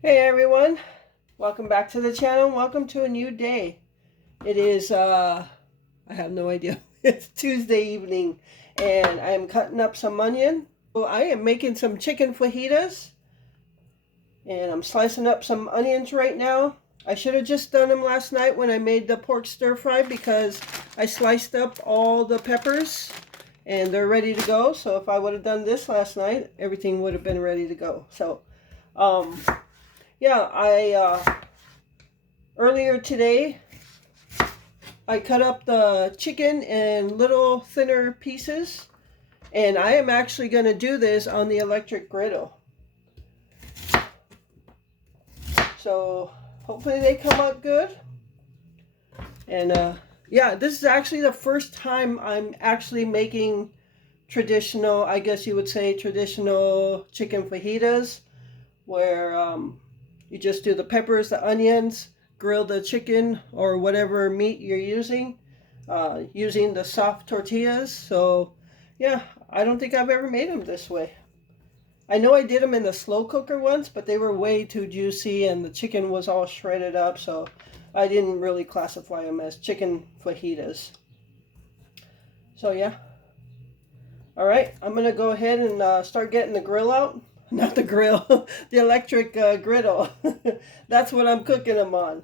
Hey everyone, welcome back to the channel. Welcome to a new day. It is, I have no idea. It's Tuesday evening and I am cutting up some onion. So I am making some chicken fajitas and I'm slicing up some onions right now. I should have just done them last night when I made the pork stir fry because I sliced up all the peppers and they're ready to go. So if I would have done this last night, everything would have been ready to go. So, um, yeah, earlier today I cut up the chicken in little thinner pieces, and I am actually going to do this on the electric griddle. So hopefully they come out good. And yeah, this is actually the first time I'm actually making traditional, I guess you would say traditional chicken fajitas, where you just do the peppers, the onions, grill the chicken or whatever meat you're using the soft tortillas. So yeah, I don't think I've ever made them this way. I know I did them in the slow cooker once, but they were way too juicy and the chicken was all shredded up, so I didn't really classify them as chicken fajitas. So yeah. All right, I'm gonna go ahead and start getting the grill out. Not the grill, the electric griddle. That's what I'm cooking them on.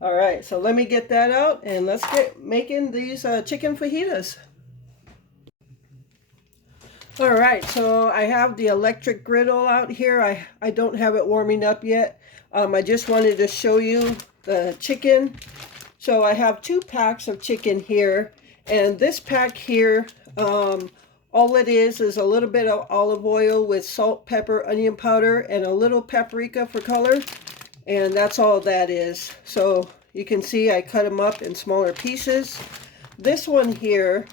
All right, so let me get that out and let's get making these chicken fajitas. All right, so I have the electric griddle out here. I don't have it warming up yet. I just wanted to show you the chicken. So I have 2 packs of chicken here, and this pack here, all it is a little bit of olive oil with salt, pepper, onion powder, and a little paprika for color. And that's all that is. So you can see I cut them up in smaller pieces. This one here,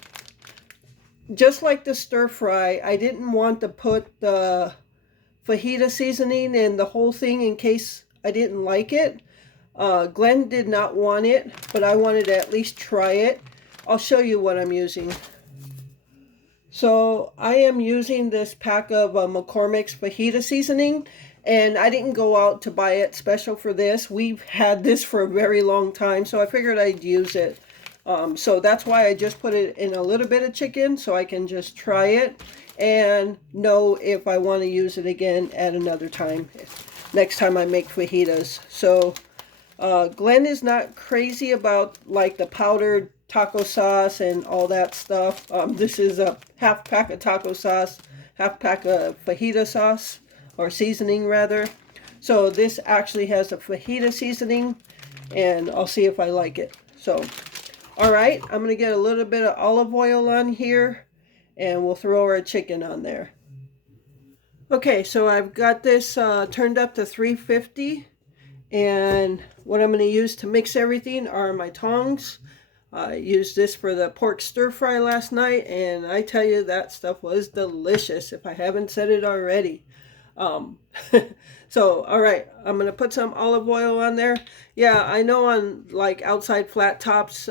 just like the stir fry, I didn't want to put the fajita seasoning in the whole thing in case I didn't like it. Glenn did not want it, but I wanted to at least try it. I'll show you what I'm using. So I am using this pack of McCormick's fajita seasoning, and I didn't go out to buy it special for this. We've had this for a very long time, so I figured I'd use it. So that's why I just put it in a little bit of chicken so I can just try it and know if I want to use it again at another time, next time I make fajitas. So Glenn is not crazy about like the powdered taco sauce and all that stuff. This is a half pack of taco sauce, half pack of fajita sauce, or seasoning rather. So this actually has a fajita seasoning, and I'll see if I like it. So, all right, I'm going to get a little bit of olive oil on here, and we'll throw our chicken on there. Okay, so I've got this turned up to 350. And what I'm going to use to mix everything are my tongs. I used this for the pork stir fry last night, and I tell you, that stuff was delicious, if I haven't said it already. Um, so, all right, I'm going to put some olive oil on there. Yeah, I know on like outside flat tops,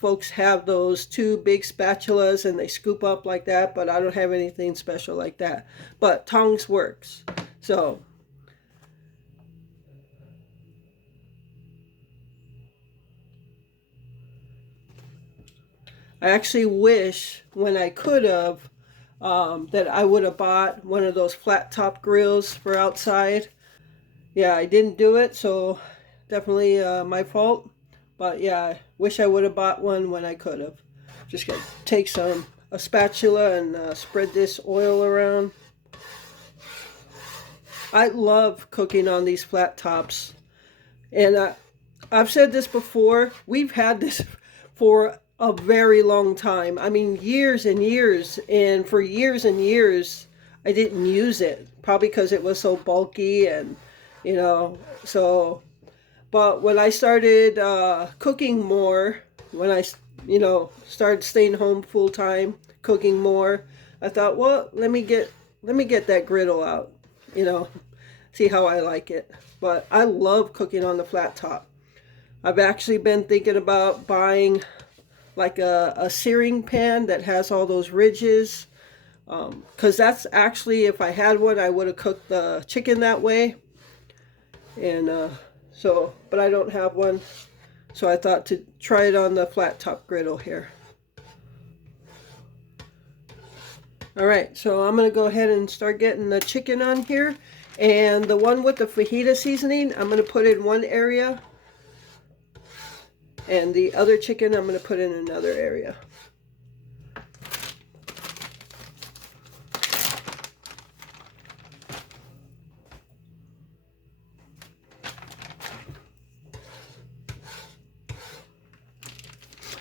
folks have those 2 big spatulas and they scoop up like that, but I don't have anything special like that. But tongs works. So, I actually wish when I could have that I would have bought one of those flat top grills for outside. Yeah, I didn't do it, so definitely my fault. But yeah, I wish I would have bought one when I could have. Just gonna take a spatula and spread this oil around. I love cooking on these flat tops, and I've said this before. We've had this for a very long time. I mean, years and years. And for years and years, I didn't use it. Probably because it was so bulky and, so. But when I started cooking more, when I, started staying home full time, cooking more, I thought, well, let me get that griddle out, you know, see how I like it. But I love cooking on the flat top. I've actually been thinking about buying like a searing pan that has all those ridges, because that's actually, if I had one, I would have cooked the chicken that way. And but I don't have one. So I thought to try it on the flat top griddle here. All right, so I'm gonna go ahead and start getting the chicken on here. And the one with the fajita seasoning, I'm gonna put in one area. And the other chicken, I'm gonna put in another area.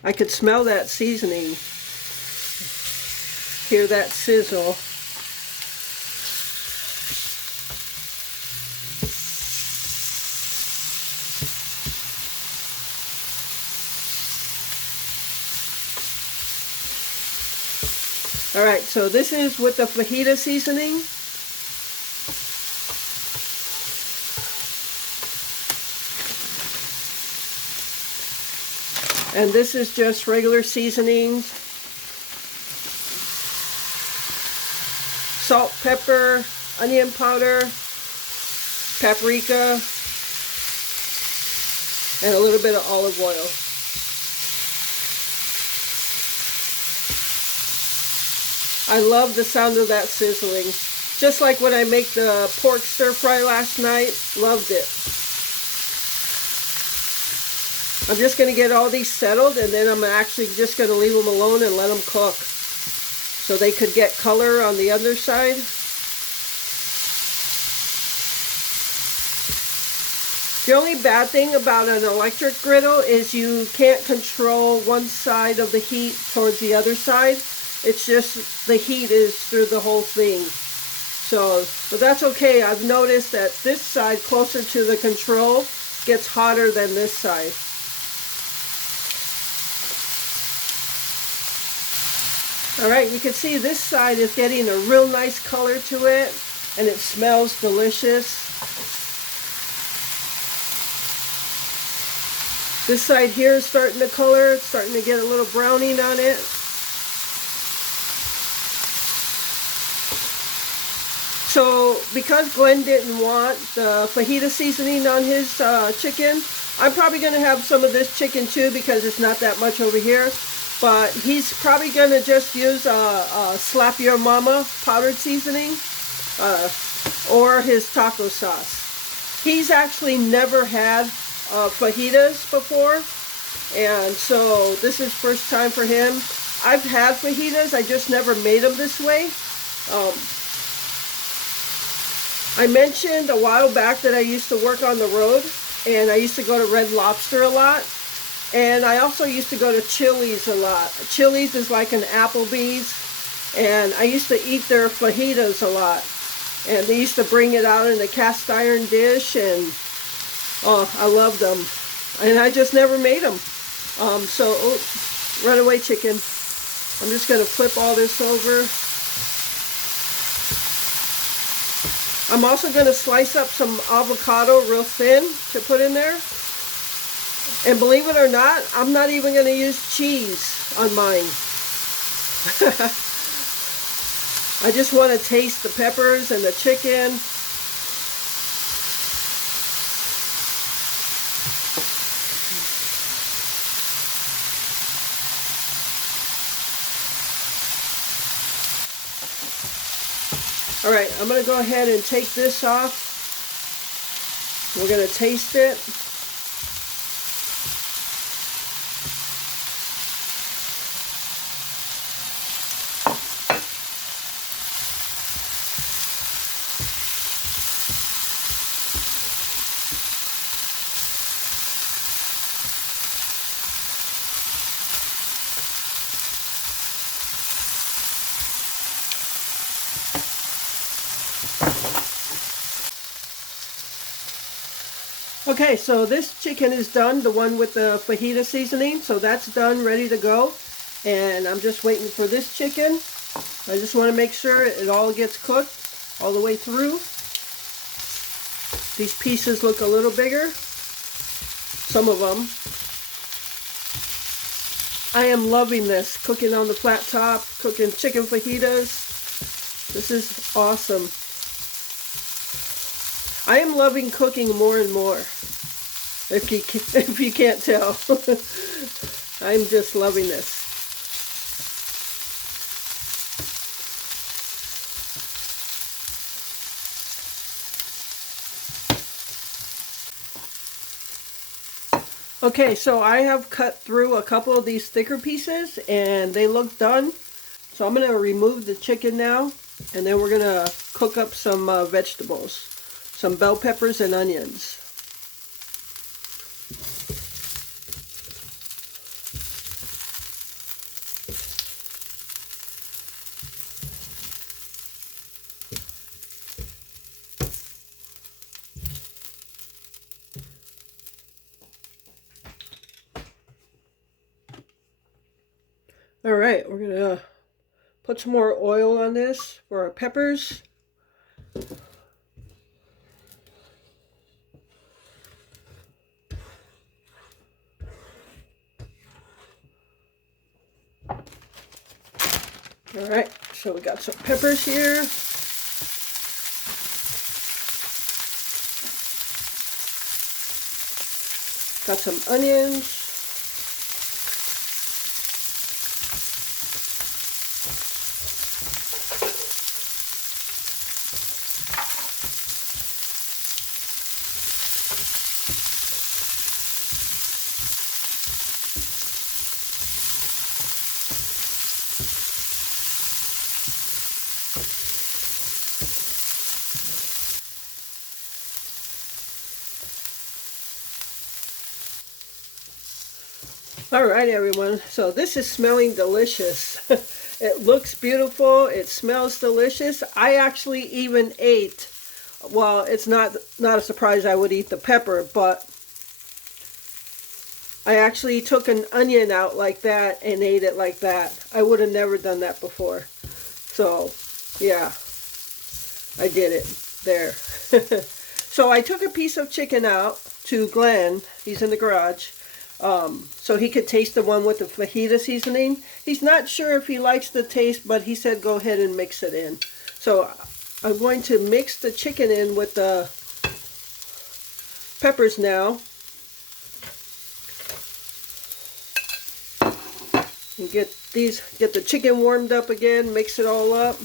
I could smell that seasoning. Hear that sizzle. All right, so this is with the fajita seasoning. And this is just regular seasonings. Salt, pepper, onion powder, paprika, and a little bit of olive oil. I love the sound of that sizzling. Just like when I make the pork stir fry last night, loved it. I'm just going to get all these settled, and then I'm actually just going to leave them alone and let them cook so they could get color on the underside. The only bad thing about an electric griddle is you can't control one side of the heat towards the other side. It's just the heat is through the whole thing. So, but that's okay. I've noticed that this side closer to the control gets hotter than this side. All right, you can see this side is getting a real nice color to it, and it smells delicious. This side here is starting to color. It's starting to get a little browning on it. So because Glenn didn't want the fajita seasoning on his chicken, I'm probably going to have some of this chicken too because it's not that much over here. But he's probably going to just use Slap Your Mama powdered seasoning or his taco sauce. He's actually never had fajitas before, and so this is first time for him. I've had fajitas, I just never made them this way. I mentioned a while back that I used to work on the road, and I used to go to Red Lobster a lot. And I also used to go to Chili's a lot. Chili's is like an Applebee's, and I used to eat their fajitas a lot. And they used to bring it out in a cast iron dish, and oh, I loved them. And I just never made them. Runaway chicken. I'm just going to flip all this over. I'm also going to slice up some avocado real thin to put in there. And believe it or not, I'm not even going to use cheese on mine. I just want to taste the peppers and the chicken. All right, I'm going to go ahead and take this off. We're going to taste it. Okay, so this chicken is done, the one with the fajita seasoning, so that's done, ready to go. And I'm just waiting for this chicken. I just want to make sure it all gets cooked all the way through. These pieces look a little bigger, some of them. I am loving this, cooking on the flat top, cooking chicken fajitas. This is awesome. I am loving cooking more and more. If you can't tell, I'm just loving this. Okay, so I have cut through a couple of these thicker pieces and they look done. So I'm going to remove the chicken now, and then we're going to cook up some vegetables, some bell peppers and onions. All right, we're going to put some more oil on this for our peppers. All right, so we got some peppers here. Got some onions. All right, everyone. So this is smelling delicious. It looks beautiful. It smells delicious. I actually even ate, well, it's not a surprise I would eat the pepper, but I actually took an onion out like that and ate it like that. I would have never done that before. So, yeah, I did it there. So I took a piece of chicken out to Glenn. He's in the garage. So he could taste the one with the fajita seasoning. He's not sure if he likes the taste, but he said go ahead and mix it in. So I'm going to mix the chicken in with the peppers now. And get the chicken warmed up again, mix it all up.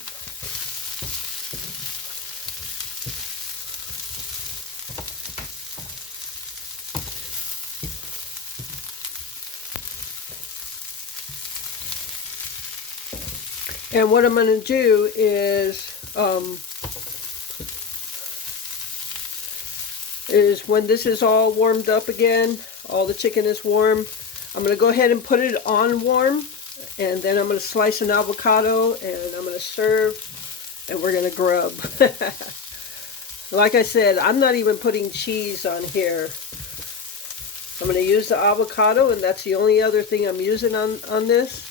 And what I'm going to do is when this is all warmed up again, all the chicken is warm, I'm going to go ahead and put it on warm, and then I'm going to slice an avocado, and I'm going to serve, and we're going to grub. Like I said, I'm not even putting cheese on here. I'm going to use the avocado, and that's the only other thing I'm using on this.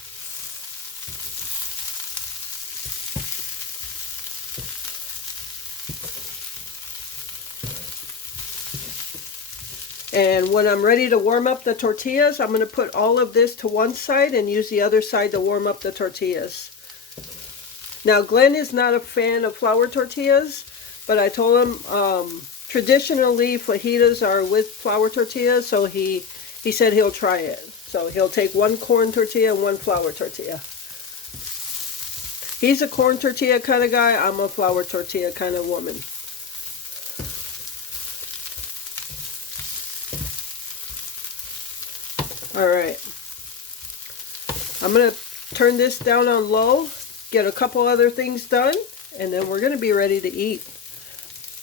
And when I'm ready to warm up the tortillas, I'm going to put all of this to one side and use the other side to warm up the tortillas. Now, Glenn is not a fan of flour tortillas, but I told him traditionally fajitas are with flour tortillas, so he said he'll try it. So he'll take one corn tortilla and one flour tortilla. He's a corn tortilla kind of guy. I'm a flour tortilla kind of woman. All right. I'm going to turn this down on low, get a couple other things done, and then we're going to be ready to eat.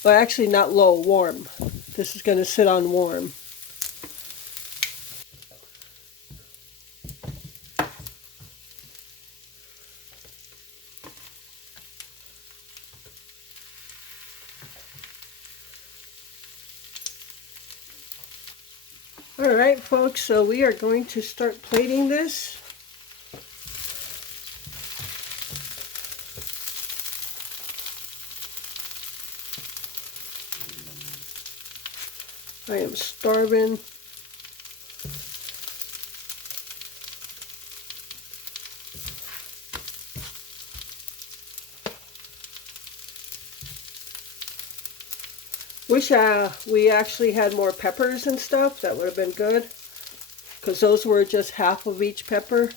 Well, actually not low, warm. This is going to sit on warm. All right, folks, so we are going to start plating this. I am starving. wish we actually had more peppers and stuff. That would have been good, because those were just half of each pepper.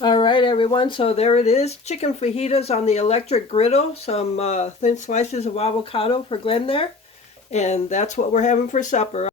All right, everyone, so there it is. Chicken fajitas on the electric griddle. Some thin slices of avocado for Glenn there. And that's what we're having for supper.